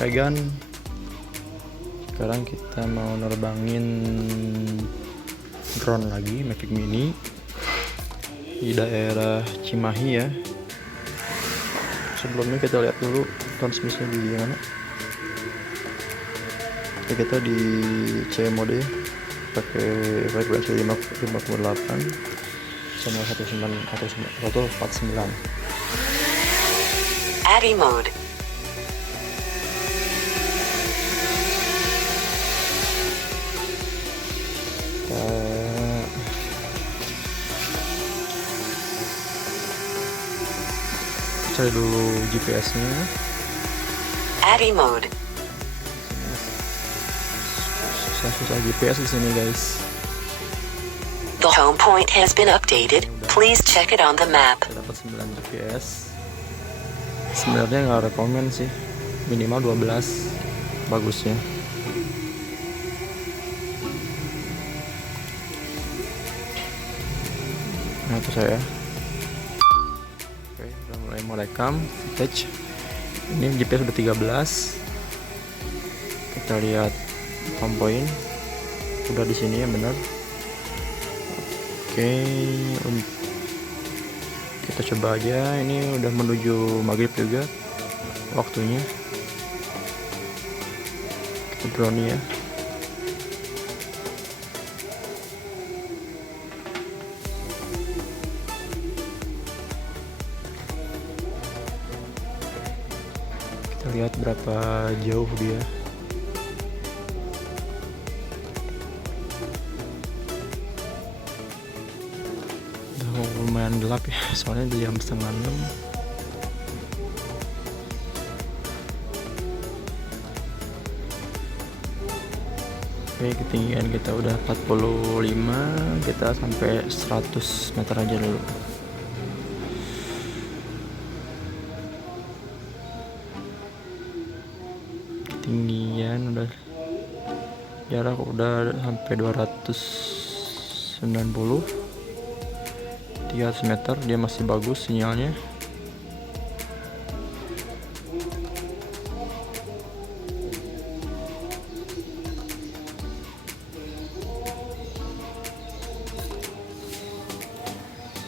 Gan. Sekarang kita mau nerbangin drone lagi, Mavic Mini di daerah Cimahi ya. Sebelumnya kita lihat dulu transmisinya di mana. Ya, kita di C mode pakai frekuensi 58 sama 149. Addy mode. Cari dulu GPS-nya. Addy mode. Susah GPS di sini, guys. The home point has been updated. Please check it on the map. Saya dapat 9 GPS. Sebenarnya nggak rekomen sih, minimal 12 bagusnya. Nah itu saya. Oke, udah mulai merekam footage. Ini GPS udah 13. Kita lihat home point udah di sini ya, benar. Oke, kita coba aja. Ini udah menuju maghrib juga waktunya. Kita drone ya. Kita lihat berapa jauh dia. Lumayan gelap ya, soalnya udah jam 5:30. Oke, ketinggian kita udah 45, kita sampai 100 meter aja dulu. Ketinggian udah, jarak udah sampai 290, 300 meter, dia masih bagus sinyalnya.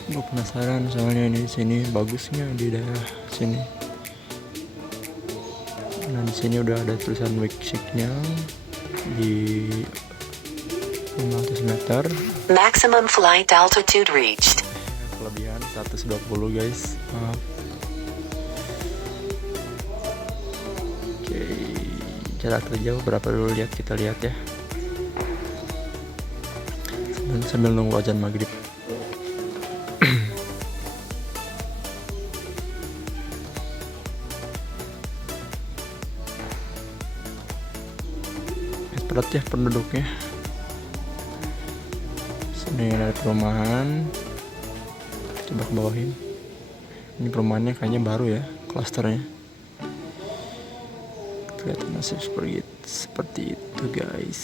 Gue penasaran soalnya ini di sini bagusnya di daerah sini. Nah di sini udah ada tulisan wake signal di 500 meter. Maximum flight altitude reached. Kelebihan 120 guys, maaf. Oke, jarak terjauh berapa dulu, kita lihat ya. Sambil nunggu azan maghrib. Berat ya penduduknya. Sini ada perumahan. Coba ke bawahin. Ini perumahannya kayaknya baru ya, klasternya. Kelihatan masih seperti itu guys.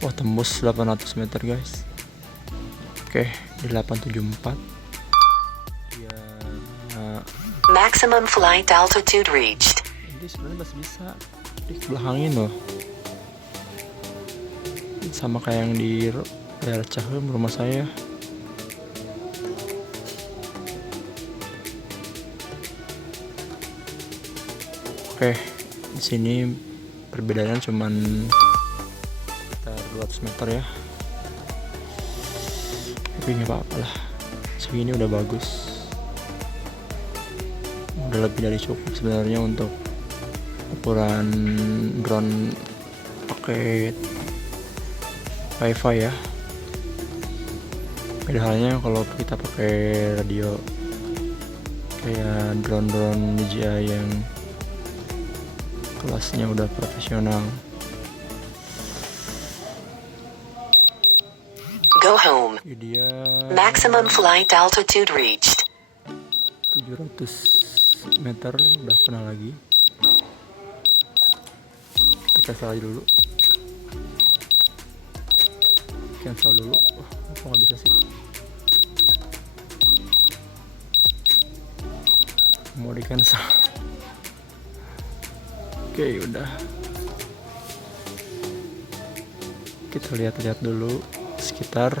Wah, tembus 800 meter guys. Oke, di 874. Ya, Maximum flight altitude reached. ini sebenarnya masih bisa di belakangin loh. Sama kayak yang di daerah Cahem rumah saya. Oke, di sini perbedaannya cuman sekitar 200 meter ya. Tapi nggak apa-apa lah, segini udah bagus. Udah lebih dari cukup sebenarnya untuk ukuran drone pakai Wi-Fi ya. Beda halnya kalau kita pakai radio kayak drone DJI yang kelasnya udah profesional. Go home. Dia Maximum flight altitude reached. 700 meter udah kena lagi. Kita cancel aja dulu. Cancel dulu. Kok nggak bisa sih? mau di cancel. Oke, udah. Kita lihat-lihat dulu sekitar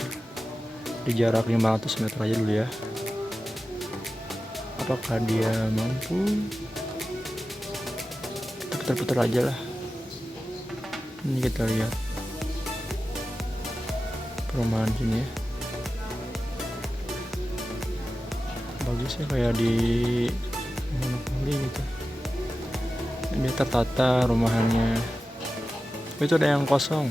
di jarak 500 meter aja dulu ya. Apakah dia mampu? Kita putar-putar aja lah. Ini kita lihat perumahan sini ya. Bagusnya kayak di mana kali gitu. Ini tertata rumahannya. Itu ada yang kosong.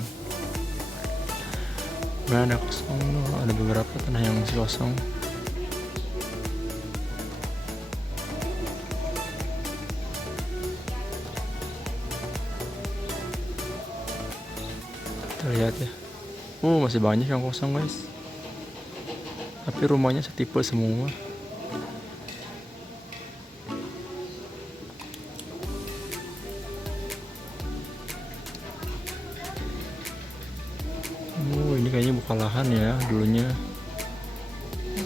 Nah, ada kosong loh. Ada beberapa tanah yang masih kosong. Kita lihat ya. Masih banyak yang kosong guys. Tapi rumahnya setipe semua. Ini kayaknya bukan lahan ya dulunya.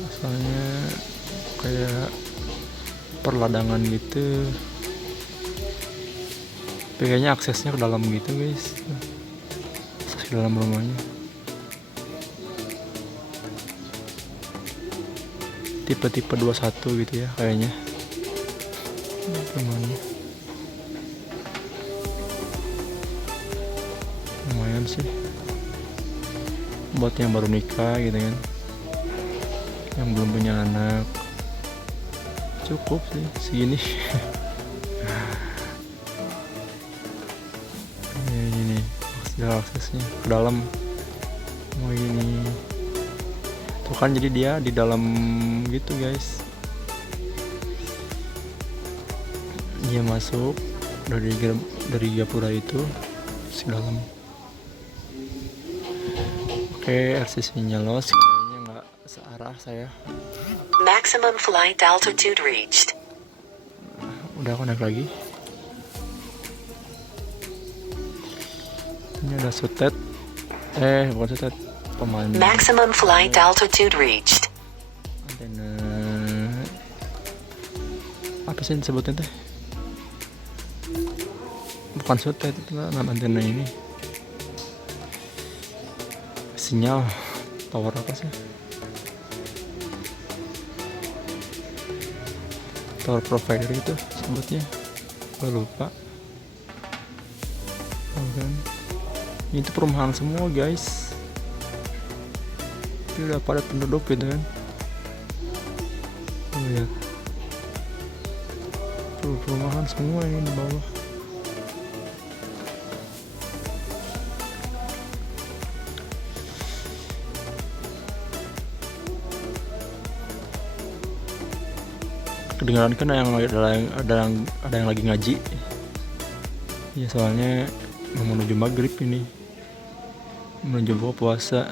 Asalnya kayak perladangan gitu. Tapi kayaknya aksesnya ke dalam gitu guys. Akses ke dalam rumahnya. Tipe-tipe 21 gitu ya kayaknya. Rumahnya lumayan sih buat yang baru nikah gitu kan, yang belum punya anak. Cukup sih segini. Ya, ini aksesnya ke dalam. Ini tuh kan, jadi dia di dalam gitu guys. Dia masuk dari gapura itu ke dalam. Oke, RCC-nya lost, kayaknya nggak searah saya. Maximum flight altitude reached. Udah connect lagi. Ini ada sutet. Bukan sutet, pemandu. Maximum flight altitude reached. Antena apa sih disebutnya teh? Bukan sutet, itu nama antena ini. Sinyal tower apa sih? Tower provider itu sebutnya, gue lupa. Kan? Ini tuh perumahan semua guys. Ini udah padat penduduk gitu kan. Lihat, perumahan semua ini di bawah. Kedengaran kan ada yang lagi ngaji ya, soalnya mau menuju maghrib ini, menuju buka puasa.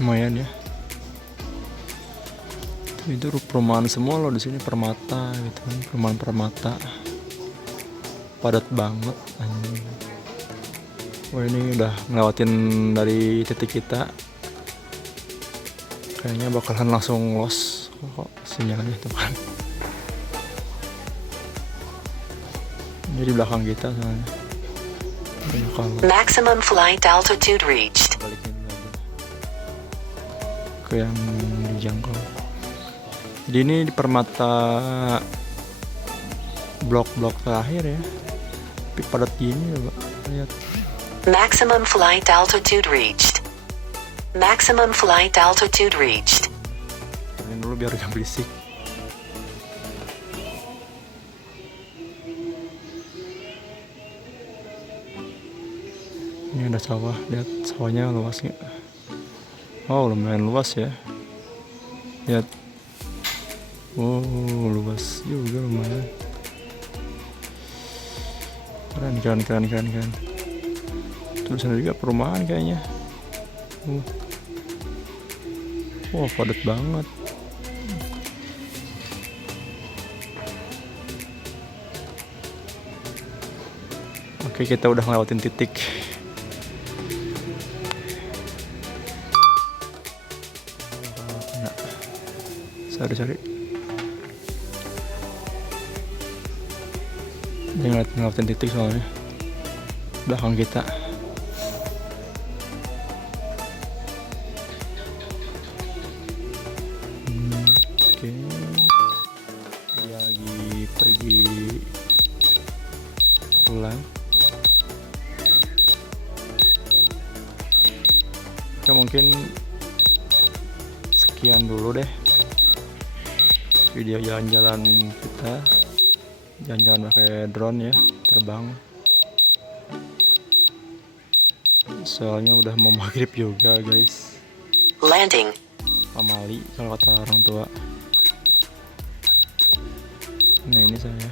Lumayan ya. Itu perumahan semua loh di sini, Permata gitu kan, perumahan Permata. Padat banget anjing. Wah, ini udah ngelewatin dari titik kita. Kayaknya bakalan langsung lost kok sinyalnya tuh kan. Ini di belakang kita soalnya. Maximum flight altitude reached. Balikin aja ke yang dijangkau. Jadi ini di Permata blok-blok terakhir ya, tapi padat gini ya Pak. Lihat. Maximum flight altitude reached. Maximum flight altitude reached. Turunin dulu biar gak berisik. Ini ada sawah, lihat sawahnya luas nggak? Oh, lumayan luas ya. Lihat. Oh, luas juga lumayan. Keren. Terus ada juga perumahan kayaknya. Wah, padat banget. Oke, kita udah ngelewatin titik. Nah, sorry. Dia ngelewatin titik soalnya belakang kita. Oke, dia lagi pergi pulang. Oke, mungkin sekian dulu deh video jalan-jalan kita, jalan-jalan pakai drone ya, terbang. Soalnya udah mau maghrib juga guys. Landing. Pamali kalau kata orang tua. Nah ini saya.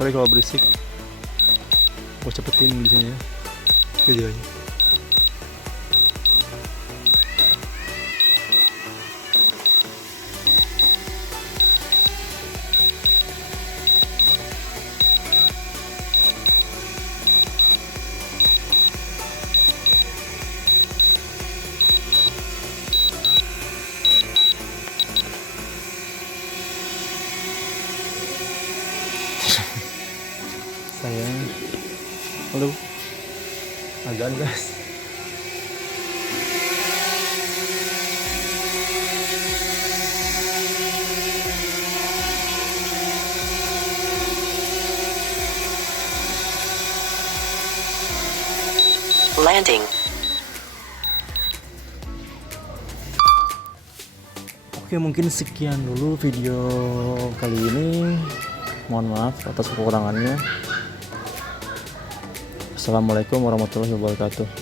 Sorry kalau berisik, gue cepetin di sini ya videonya. Sayang, halo, azan guys. Landing. Oke, mungkin sekian dulu video kali ini. Mohon maaf atas kekurangannya. Assalamualaikum warahmatullahi wabarakatuh.